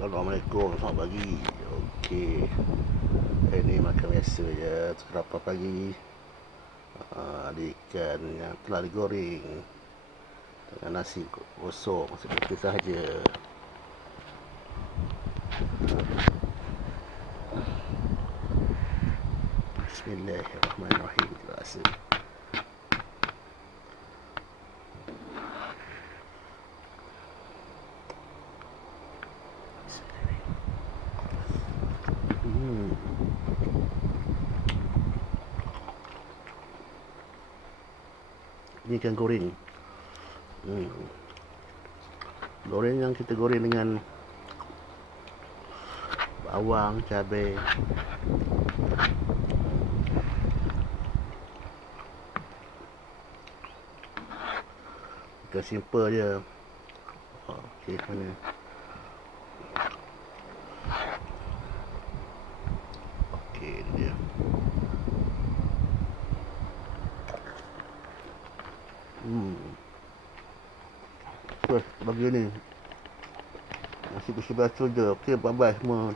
Assalamualaikum, selamat pagi. Okey, ini makan biasa je, sarapan pagi. Ada ikan yang telah digoreng dengan nasi kosong seperti sahaja. Bismillahirrahmanirrahim. Terima kasih. Ini ikan goreng. Goreng yang kita goreng dengan bawang, cabai. Ikan simple je. Okey, mana? Okey, ini dia. Bagi ni nasi kucing basuh je. Okey, bye-bye semua.